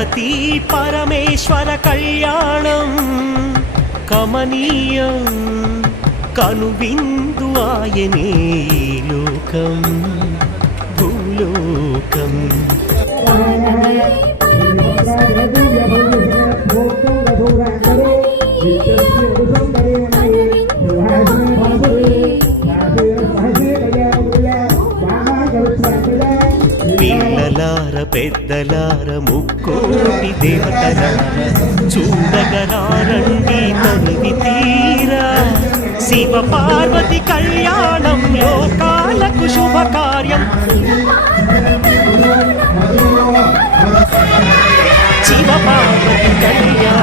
పార్వతీ పరమేశ్వర కళ్యాణం కమనీయం కనువిందు ఆయనే లోకం భూలోకం. పిల్లలార పెద్దలార ముక్కోటి దేవతలార చూడగరారండి తనివి తీరా శివ పార్వతి కళ్యాణం లోకాలకు శుభకార్యం. శివ పార్వతి కళ్యాణం